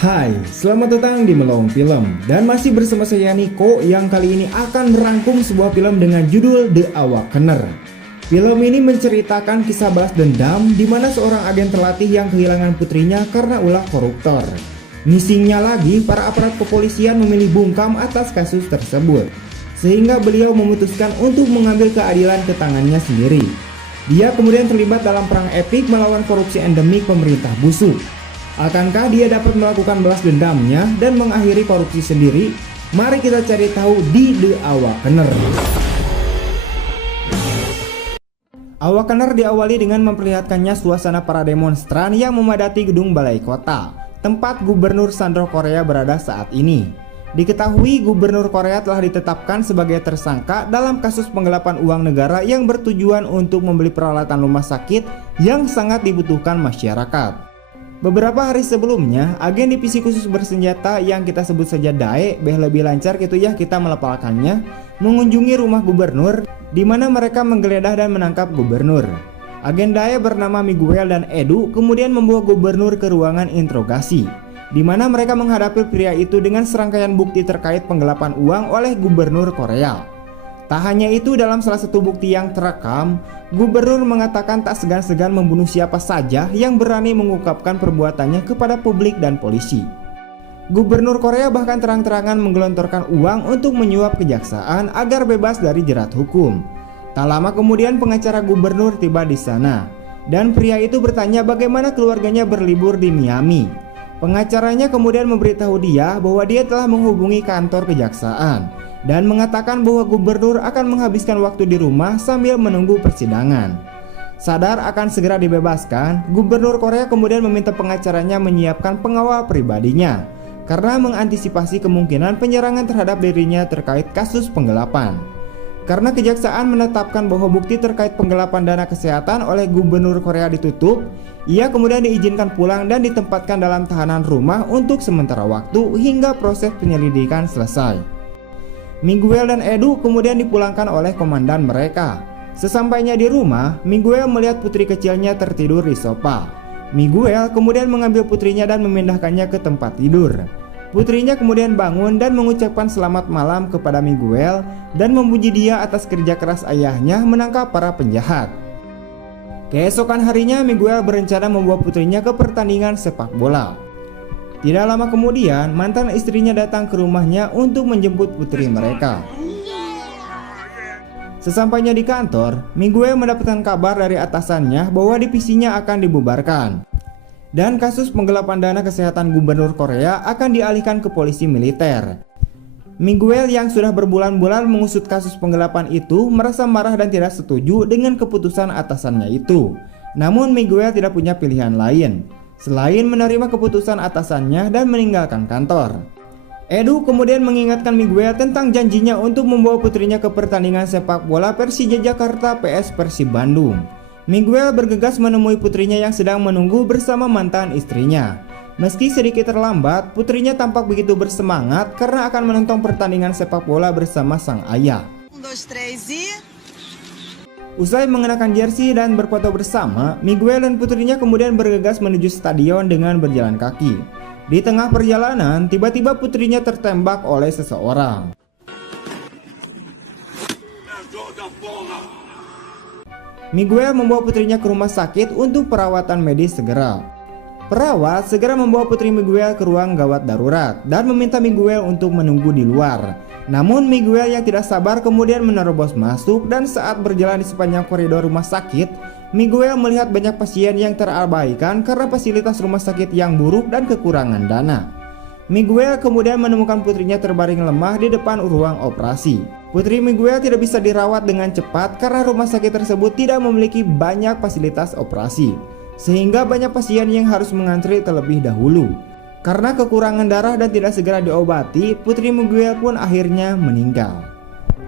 Hai, selamat datang di Melong Film. Dan masih bersama saya Niko yang kali ini akan merangkum sebuah film dengan judul The Awakener. Film ini menceritakan kisah balas dendam di mana seorang agen terlatih yang kehilangan putrinya karena ulah koruptor. Misinya lagi, para aparat kepolisian memilih bungkam atas kasus tersebut, sehingga beliau memutuskan untuk mengambil keadilan ke tangannya sendiri. Dia kemudian terlibat dalam perang epik melawan korupsi endemik pemerintah busuk. Akankah dia dapat melakukan balas dendamnya dan mengakhiri korupsi sendiri? Mari kita cari tahu di The Awakener. Awakener diawali dengan memperlihatkannya suasana para demonstran yang memadati gedung balai kota, tempat Gubernur Sandro Korea berada saat ini. Diketahui Gubernur Korea telah ditetapkan sebagai tersangka dalam kasus penggelapan uang negara yang bertujuan untuk membeli peralatan rumah sakit yang sangat dibutuhkan masyarakat. Beberapa hari sebelumnya, agen divisi khusus bersenjata yang kita sebut saja DAE, lebih lancar gitu ya kita melafalkannya, mengunjungi rumah gubernur di mana mereka menggeledah dan menangkap gubernur. Agen DAE bernama Miguel dan Edu kemudian membawa gubernur ke ruangan interogasi, di mana mereka menghadapi pria itu dengan serangkaian bukti terkait penggelapan uang oleh gubernur Korea. Tak hanya itu, dalam salah satu bukti yang terekam, gubernur mengatakan tak segan-segan membunuh siapa saja yang berani mengungkapkan perbuatannya kepada publik dan polisi. Gubernur Korea bahkan terang-terangan menggelontorkan uang untuk menyuap kejaksaan agar bebas dari jerat hukum. Tak lama kemudian pengacara gubernur tiba di sana, dan pria itu bertanya bagaimana keluarganya berlibur di Miami. Pengacaranya kemudian memberitahu dia bahwa dia telah menghubungi kantor kejaksaan dan mengatakan bahwa gubernur akan menghabiskan waktu di rumah sambil menunggu persidangan. Sadar akan segera dibebaskan, gubernur Korea kemudian meminta pengacaranya menyiapkan pengawal pribadinya karena mengantisipasi kemungkinan penyerangan terhadap dirinya terkait kasus penggelapan. Karena kejaksaan menetapkan bahwa bukti terkait penggelapan dana kesehatan oleh gubernur Korea ditutup, ia kemudian diizinkan pulang dan ditempatkan dalam tahanan rumah untuk sementara waktu hingga proses penyelidikan selesai. Miguel dan Edu kemudian dipulangkan oleh komandan mereka. Sesampainya di rumah, Miguel melihat putri kecilnya tertidur di sofa. Miguel kemudian mengambil putrinya dan memindahkannya ke tempat tidur. Putrinya kemudian bangun dan mengucapkan selamat malam kepada Miguel dan memuji dia atas kerja keras ayahnya menangkap para penjahat. Keesokan harinya, Miguel berencana membawa putrinya ke pertandingan sepak bola. Tidak lama kemudian, mantan istrinya datang ke rumahnya untuk menjemput putri mereka. Sesampainya di kantor, Miguel mendapatkan kabar dari atasannya bahwa divisinya akan dibubarkan dan kasus penggelapan dana kesehatan gubernur Korea akan dialihkan ke polisi militer. Miguel yang sudah berbulan-bulan mengusut kasus penggelapan itu merasa marah dan tidak setuju dengan keputusan atasannya itu. Namun Miguel tidak punya pilihan lain selain menerima keputusan atasannya dan meninggalkan kantor. Edu kemudian mengingatkan Miguel tentang janjinya untuk membawa putrinya ke pertandingan sepak bola Persija Jakarta PS Persib Bandung. Miguel bergegas menemui putrinya yang sedang menunggu bersama mantan istrinya. Meski sedikit terlambat, putrinya tampak begitu bersemangat karena akan menonton pertandingan sepak bola bersama sang ayah. Usai mengenakan jersey dan berfoto bersama, Miguel dan putrinya kemudian bergegas menuju stadion dengan berjalan kaki. Di tengah perjalanan, tiba-tiba putrinya tertembak oleh seseorang. Miguel membawa putrinya ke rumah sakit untuk perawatan medis segera. Perawat segera membawa putri Miguel ke ruang gawat darurat dan meminta Miguel untuk menunggu di luar. Namun Miguel yang tidak sabar kemudian menerobos masuk, dan saat berjalan di sepanjang koridor rumah sakit, Miguel melihat banyak pasien yang terabaikan karena fasilitas rumah sakit yang buruk dan kekurangan dana. Miguel kemudian menemukan putrinya terbaring lemah di depan ruang operasi. Putri Miguel tidak bisa dirawat dengan cepat karena rumah sakit tersebut tidak memiliki banyak fasilitas operasi, sehingga banyak pasien yang harus mengantri terlebih dahulu. Karena kekurangan darah dan tidak segera diobati, putri Miguel pun akhirnya meninggal.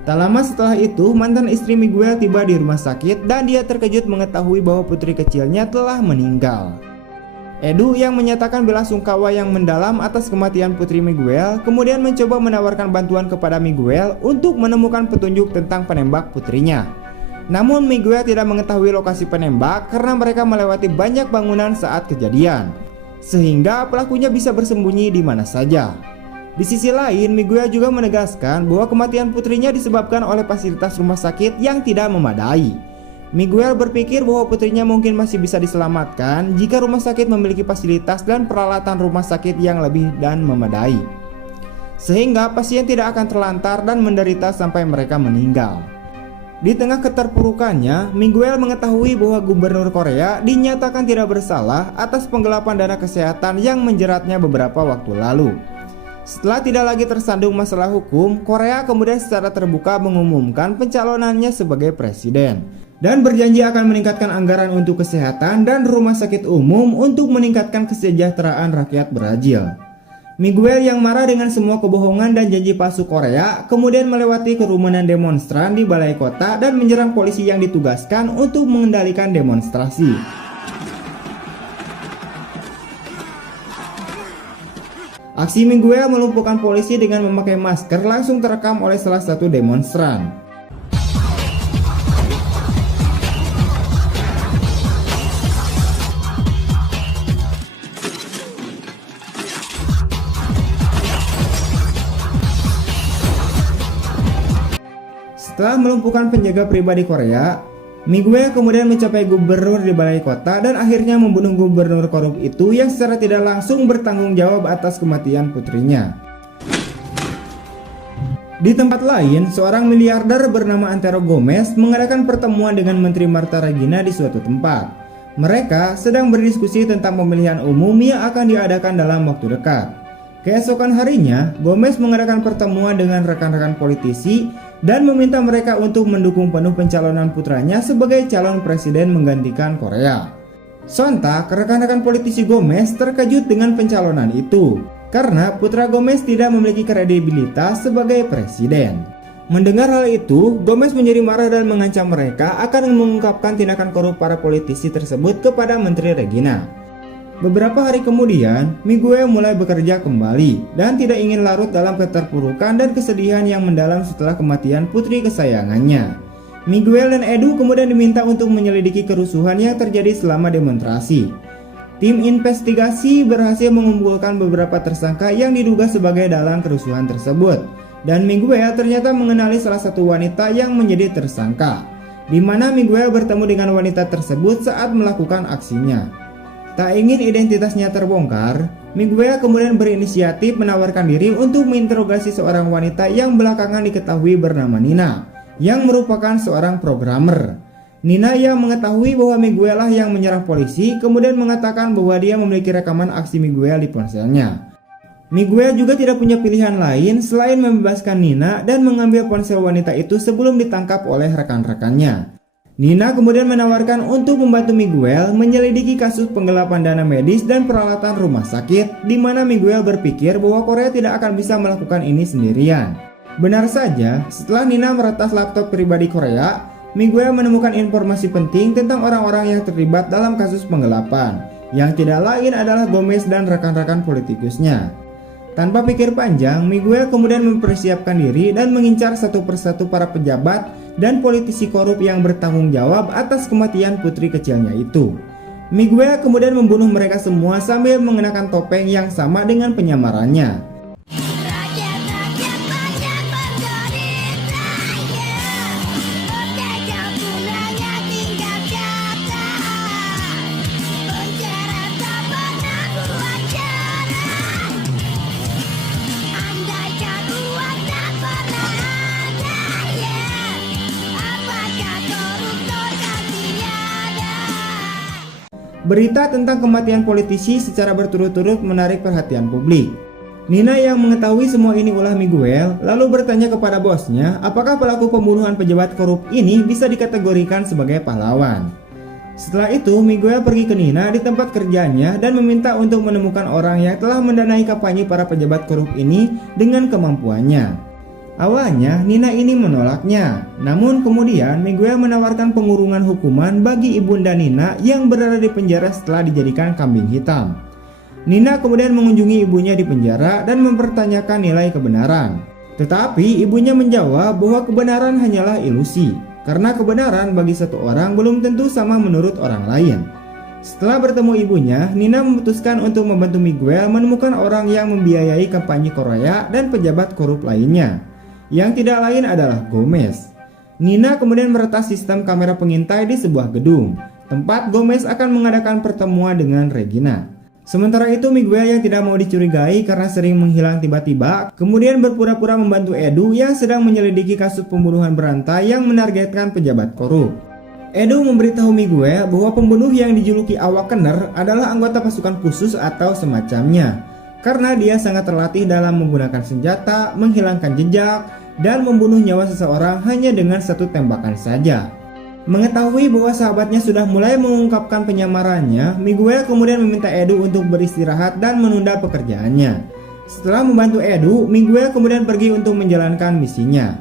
Tak lama setelah itu, mantan istri Miguel tiba di rumah sakit dan dia terkejut mengetahui bahwa putri kecilnya telah meninggal. Edu yang menyatakan belasungkawa yang mendalam atas kematian putri Miguel kemudian mencoba menawarkan bantuan kepada Miguel untuk menemukan petunjuk tentang penembak putrinya. Namun Miguel tidak mengetahui lokasi penembak karena mereka melewati banyak bangunan saat kejadian. sehingga pelakunya bisa bersembunyi di mana saja. Di sisi lain, Miguel juga menegaskan bahwa kematian putrinya disebabkan oleh fasilitas rumah sakit yang tidak memadai. Miguel berpikir bahwa putrinya mungkin masih bisa diselamatkan jika rumah sakit memiliki fasilitas dan peralatan rumah sakit yang lebih dan memadai, sehingga pasien tidak akan terlantar dan menderita sampai mereka meninggal. Di tengah keterpurukannya, Miguel mengetahui bahwa Gubernur Korea dinyatakan tidak bersalah atas penggelapan dana kesehatan yang menjeratnya beberapa waktu lalu. Setelah tidak lagi tersandung masalah hukum, Korea kemudian secara terbuka mengumumkan pencalonannya sebagai presiden dan berjanji akan meningkatkan anggaran untuk kesehatan dan rumah sakit umum untuk meningkatkan kesejahteraan rakyat Brazil. Miguel yang marah dengan semua kebohongan dan janji palsu Korea kemudian melewati kerumunan demonstran di balai kota dan menyerang polisi yang ditugaskan untuk mengendalikan demonstrasi. Aksi Miguel melumpuhkan polisi dengan memakai masker langsung terekam oleh salah satu demonstran. Setelah melumpuhkan penjaga pribadi Korea, Miguel kemudian mencapai gubernur di balai kota dan akhirnya membunuh gubernur korup itu yang secara tidak langsung bertanggung jawab atas kematian putrinya. Di tempat lain, seorang miliarder bernama Antero Gomes mengadakan pertemuan dengan Menteri Martha Regina di suatu tempat. Mereka sedang berdiskusi tentang pemilihan umum yang akan diadakan dalam waktu dekat. Keesokan harinya, Gomes mengadakan pertemuan dengan rekan-rekan politisi dan meminta mereka untuk mendukung penuh pencalonan putranya sebagai calon presiden menggantikan Korea. Sontak, rekan-rekan politisi Gomes terkejut dengan pencalonan itu karena putra Gomes tidak memiliki kredibilitas sebagai presiden. Mendengar hal itu, Gomes menjadi marah dan mengancam mereka akan mengungkapkan tindakan korup para politisi tersebut kepada Menteri Regina. Beberapa hari kemudian, Miguel mulai bekerja kembali dan tidak ingin larut dalam keterpurukan dan kesedihan yang mendalam setelah kematian putri kesayangannya. Miguel dan Edu kemudian diminta untuk menyelidiki kerusuhan yang terjadi selama demonstrasi. Tim investigasi berhasil mengumpulkan beberapa tersangka yang diduga sebagai dalang kerusuhan tersebut, dan Miguel ternyata mengenali salah satu wanita yang menjadi tersangka, di mana Miguel bertemu dengan wanita tersebut saat melakukan aksinya. Tak ingin identitasnya terbongkar, Miguel kemudian berinisiatif menawarkan diri untuk menginterogasi seorang wanita yang belakangan diketahui bernama Nina, yang merupakan seorang programmer. Nina yang mengetahui bahwa Miguel lah yang menyerang polisi kemudian mengatakan bahwa dia memiliki rekaman aksi Miguel di ponselnya. Miguel juga tidak punya pilihan lain selain membebaskan Nina dan mengambil ponsel wanita itu sebelum ditangkap oleh rekan-rekannya. Nina kemudian menawarkan untuk membantu Miguel menyelidiki kasus penggelapan dana medis dan peralatan rumah sakit, di mana Miguel berpikir bahwa Korea tidak akan bisa melakukan ini sendirian. Benar saja, setelah Nina meretas laptop pribadi Korea, Miguel menemukan informasi penting tentang orang-orang yang terlibat dalam kasus penggelapan, yang tidak lain adalah Gomes dan rekan-rekan politikusnya. Tanpa pikir panjang, Miguel kemudian mempersiapkan diri dan mengincar satu persatu para pejabat dan politisi korup yang bertanggung jawab atas kematian putri kecilnya itu. Miguel kemudian membunuh mereka semua sambil mengenakan topeng yang sama dengan penyamarannya. Berita tentang kematian politisi secara berturut-turut menarik perhatian publik. Nina yang mengetahui semua ini ulah Miguel lalu bertanya kepada bosnya apakah pelaku pembunuhan pejabat korup ini bisa dikategorikan sebagai pahlawan. Setelah itu, Miguel pergi ke Nina di tempat kerjanya dan meminta untuk menemukan orang yang telah mendanai kampanye para pejabat korup ini dengan kemampuannya. Awalnya Nina ini menolaknya, namun kemudian Miguel menawarkan pengurungan hukuman bagi ibunda Nina yang berada di penjara setelah dijadikan kambing hitam. Nina kemudian mengunjungi ibunya di penjara dan mempertanyakan nilai kebenaran. Tetapi ibunya menjawab bahwa kebenaran hanyalah ilusi, karena kebenaran bagi satu orang belum tentu sama menurut orang lain. Setelah bertemu ibunya, Nina memutuskan untuk membantu Miguel menemukan orang yang membiayai kampanye Korea dan pejabat korup lainnya, yang tidak lain adalah Gomez. Nina kemudian meretas sistem kamera pengintai di sebuah gedung, tempat Gomez akan mengadakan pertemuan dengan Regina. Sementara itu Miguel yang tidak mau dicurigai karena sering menghilang tiba-tiba, kemudian berpura-pura membantu Edu yang sedang menyelidiki kasus pembunuhan berantai yang menargetkan pejabat korup. Edu memberitahu Miguel bahwa pembunuh yang dijuluki Awakener adalah anggota pasukan khusus atau semacamnya, karena dia sangat terlatih dalam menggunakan senjata, menghilangkan jejak, dan membunuh nyawa seseorang hanya dengan satu tembakan saja. Mengetahui bahwa sahabatnya sudah mulai mengungkapkan penyamarannya, Miguel kemudian meminta Edu untuk beristirahat dan menunda pekerjaannya. Setelah membantu Edu, Miguel kemudian pergi untuk menjalankan misinya.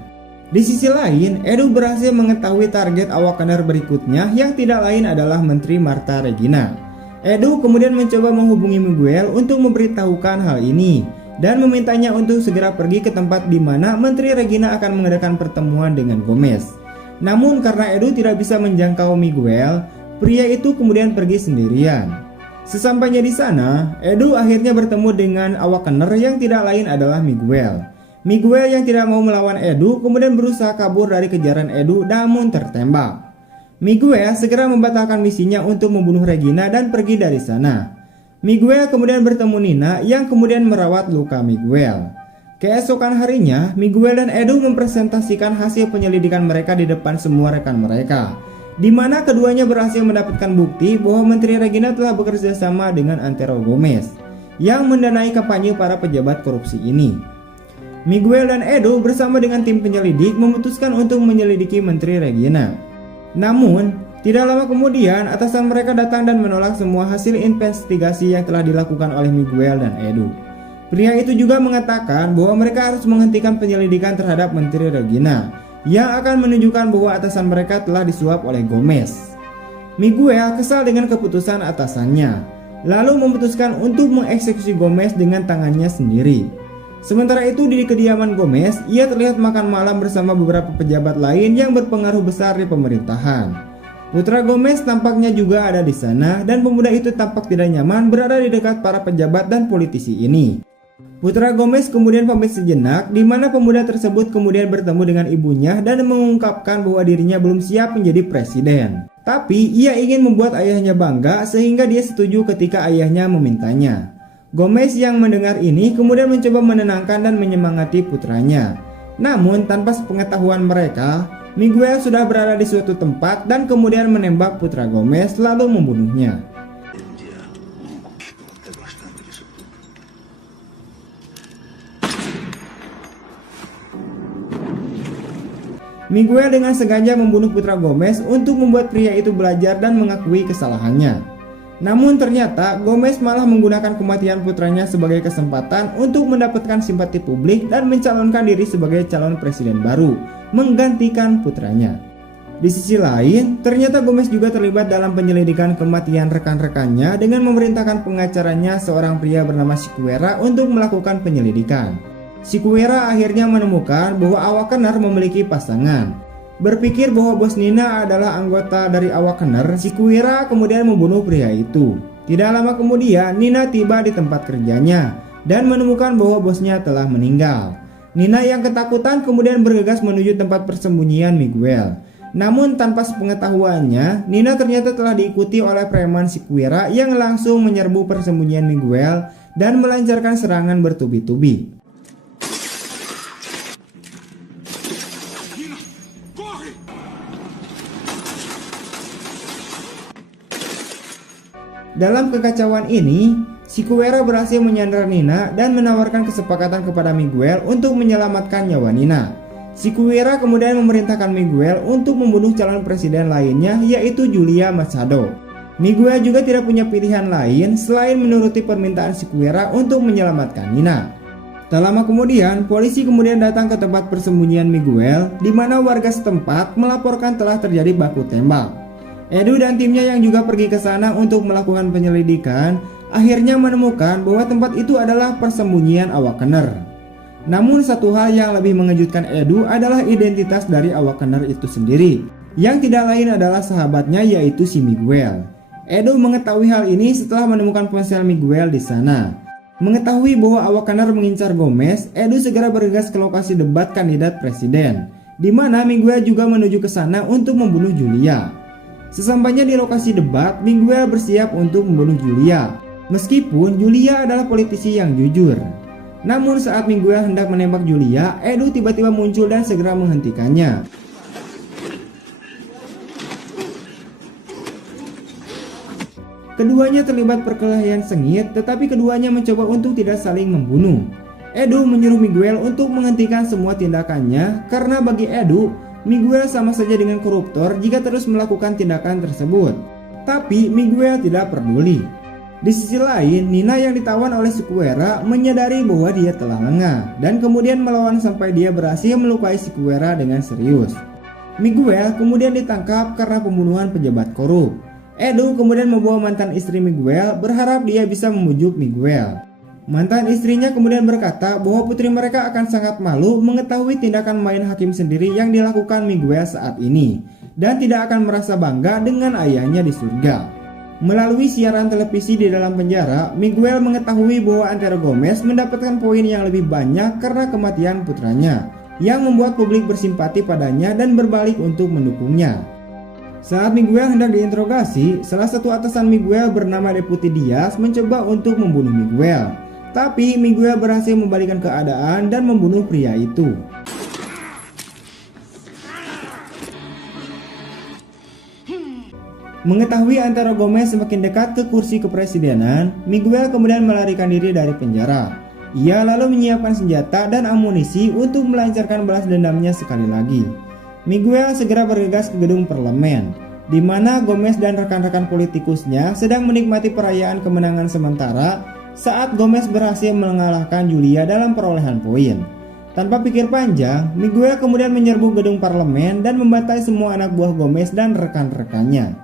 Di sisi lain, Edu berhasil mengetahui target Awakener berikutnya yang tidak lain adalah Menteri Martha Regina. Edu kemudian mencoba menghubungi Miguel untuk memberitahukan hal ini dan memintanya untuk segera pergi ke tempat di mana Menteri Regina akan mengadakan pertemuan dengan Gomez. Namun karena Edu tidak bisa menjangkau Miguel, pria itu kemudian pergi sendirian. Sesampainya di sana, Edu akhirnya bertemu dengan Awakener yang tidak lain adalah Miguel. Miguel yang tidak mau melawan Edu kemudian berusaha kabur dari kejaran Edu namun tertembak. Miguel segera membatalkan misinya untuk membunuh Regina dan pergi dari sana. Miguel kemudian bertemu Nina yang kemudian merawat luka Miguel. Keesokan harinya, Miguel dan Edu mempresentasikan hasil penyelidikan mereka di depan semua rekan mereka, di mana keduanya berhasil mendapatkan bukti bahwa Menteri Regina telah bekerja sama dengan Antero Gomez yang mendanai kampanye para pejabat korupsi ini. Miguel dan Edu bersama dengan tim penyelidik memutuskan untuk menyelidiki Menteri Regina. Namun, tidak lama kemudian atasan mereka datang dan menolak semua hasil investigasi yang telah dilakukan oleh Miguel dan Edu. Pria itu juga mengatakan bahwa mereka harus menghentikan penyelidikan terhadap Menteri Regina yang akan menunjukkan bahwa atasan mereka telah disuap oleh Gomez. Miguel kesal dengan keputusan atasannya, lalu memutuskan untuk mengeksekusi Gomez dengan tangannya sendiri. Sementara itu di kediaman Gomez, ia terlihat makan malam bersama beberapa pejabat lain yang berpengaruh besar di pemerintahan. Putra Gomez tampaknya juga ada di sana dan pemuda itu tampak tidak nyaman berada di dekat para pejabat dan politisi ini. Putra Gomez kemudian pamit sejenak, di mana pemuda tersebut kemudian bertemu dengan ibunya dan mengungkapkan bahwa dirinya belum siap menjadi presiden. Tapi ia ingin membuat ayahnya bangga sehingga dia setuju ketika ayahnya memintanya. Gomez yang mendengar ini kemudian mencoba menenangkan dan menyemangati putranya. Namun tanpa sepengetahuan mereka, Miguel sudah berada di suatu tempat dan kemudian menembak putra Gomez lalu membunuhnya. Miguel dengan sengaja membunuh putra Gomez untuk membuat pria itu belajar dan mengakui kesalahannya. Namun ternyata Gomez malah menggunakan kematian putranya sebagai kesempatan untuk mendapatkan simpati publik dan mencalonkan diri sebagai calon presiden baru, menggantikan putranya. Di sisi lain, ternyata Gomez juga terlibat dalam penyelidikan kematian rekan-rekannya dengan memerintahkan pengacaranya seorang pria bernama Sikuera untuk melakukan penyelidikan. Sikuera akhirnya menemukan bahwa Awakener memiliki pasangan. Berpikir bahwa bos Nina adalah anggota dari Awakener, Sikuera kemudian membunuh pria itu. Tidak lama kemudian, Nina tiba di tempat kerjanya dan menemukan bahwa bosnya telah meninggal. Nina yang ketakutan kemudian bergegas menuju tempat persembunyian Miguel. Namun tanpa sepengetahuannya, Nina ternyata telah diikuti oleh preman Sikuera yang langsung menyerbu persembunyian Miguel dan melancarkan serangan bertubi-tubi. Dalam kekacauan ini, Sikuera berhasil menyandra Nina dan menawarkan kesepakatan kepada Miguel untuk menyelamatkan nyawa Nina. Sikuera kemudian memerintahkan Miguel untuk membunuh calon presiden lainnya, yaitu Julia Machado. Miguel juga tidak punya pilihan lain selain menuruti permintaan Sikuera untuk menyelamatkan Nina. Tak lama kemudian, polisi kemudian datang ke tempat persembunyian Miguel, di mana warga setempat melaporkan telah terjadi baku tembak. Edu dan timnya yang juga pergi ke sana untuk melakukan penyelidikan akhirnya menemukan bahwa tempat itu adalah persembunyian Awakener. Namun satu hal yang lebih mengejutkan Edu adalah identitas dari Awakener itu sendiri, yang tidak lain adalah sahabatnya yaitu si Miguel. Edo mengetahui hal ini setelah menemukan ponsel Miguel di sana. Mengetahui bahwa awak Kanner mengincar Gomez, Edo segera bergegas ke lokasi debat kandidat presiden, di mana Miguel juga menuju ke sana untuk membunuh Julia. Sesampainya di lokasi debat, Miguel bersiap untuk membunuh Julia, meskipun Julia adalah politisi yang jujur. Namun saat Miguel hendak menembak Julia, Edo tiba-tiba muncul dan segera menghentikannya. Keduanya terlibat perkelahian sengit, tetapi keduanya mencoba untuk tidak saling membunuh. Edo menyuruh Miguel untuk menghentikan semua tindakannya karena bagi Edo, Miguel sama saja dengan koruptor jika terus melakukan tindakan tersebut. Tapi Miguel tidak peduli. Di sisi lain, Nina yang ditawan oleh Siguera menyadari bahwa dia telah lengah dan kemudian melawan sampai dia berhasil melukai Siguera dengan serius. Miguel kemudian ditangkap karena pembunuhan pejabat korup. Edo kemudian membawa mantan istri Miguel, berharap dia bisa membujuk Miguel. Mantan istrinya kemudian berkata bahwa putri mereka akan sangat malu mengetahui tindakan main hakim sendiri yang dilakukan Miguel saat ini, dan tidak akan merasa bangga dengan ayahnya di surga. Melalui siaran televisi di dalam penjara, Miguel mengetahui bahwa Antero Gomez mendapatkan poin yang lebih banyak karena kematian putranya, yang membuat publik bersimpati padanya dan berbalik untuk mendukungnya. Saat Miguel hendak diinterogasi, salah satu atasan Miguel bernama Deputi Diaz mencoba untuk membunuh Miguel. Tapi Miguel berhasil membalikkan keadaan dan membunuh pria itu. Mengetahui Antero Gomez semakin dekat ke kursi kepresidenan, Miguel kemudian melarikan diri dari penjara. Ia lalu menyiapkan senjata dan amunisi untuk melancarkan balas dendamnya sekali lagi. Miguel segera bergegas ke gedung parlemen, di mana Gomez dan rekan-rekan politikusnya sedang menikmati perayaan kemenangan sementara saat Gomez berhasil mengalahkan Julia dalam perolehan poin. Tanpa pikir panjang, Miguel kemudian menyerbu gedung parlemen dan membantai semua anak buah Gomez dan rekan-rekannya.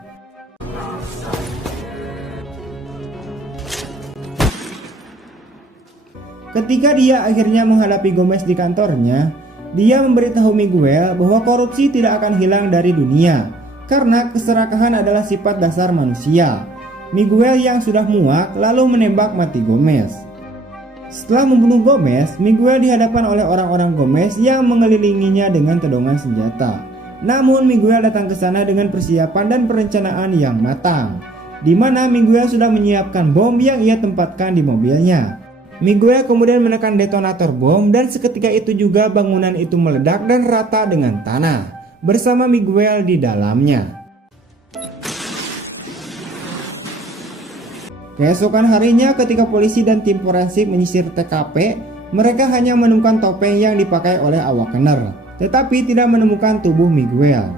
Ketika dia akhirnya menghadapi Gomez di kantornya, dia memberitahu Miguel bahwa korupsi tidak akan hilang dari dunia karena keserakahan adalah sifat dasar manusia. Miguel yang sudah muak lalu menembak mati Gomez. Setelah membunuh Gomez, Miguel dihadapkan oleh orang-orang Gomez yang mengelilinginya dengan todongan senjata. Namun Miguel datang ke sana dengan persiapan dan perencanaan yang matang, di mana Miguel sudah menyiapkan bom yang ia tempatkan di mobilnya. Miguel kemudian menekan detonator bom dan seketika itu juga bangunan itu meledak dan rata dengan tanah, bersama Miguel di dalamnya. Keesokan harinya ketika polisi dan tim forensik menyisir TKP, mereka hanya menemukan topeng yang dipakai oleh awak Kanner, tetapi tidak menemukan tubuh Miguel.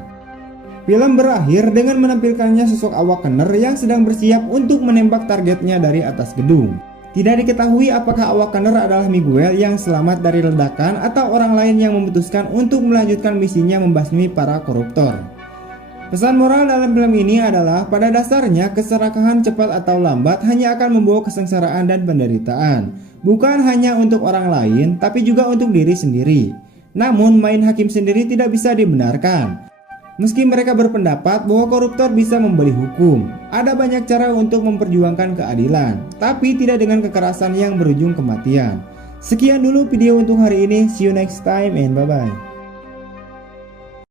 Film berakhir dengan menampilkannya sosok awak Kanner yang sedang bersiap untuk menembak targetnya dari atas gedung. Tidak diketahui apakah awak Kanner adalah Miguel yang selamat dari ledakan atau orang lain yang memutuskan untuk melanjutkan misinya membasmi para koruptor. Pesan moral dalam film ini adalah pada dasarnya keserakahan cepat atau lambat hanya akan membawa kesengsaraan dan penderitaan, bukan hanya untuk orang lain tapi juga untuk diri sendiri. Namun main hakim sendiri tidak bisa dibenarkan. Meski mereka berpendapat bahwa koruptor bisa membeli hukum, ada banyak cara untuk memperjuangkan keadilan, tapi tidak dengan kekerasan yang berujung kematian. Sekian dulu video untuk hari ini, see you next time and bye-bye.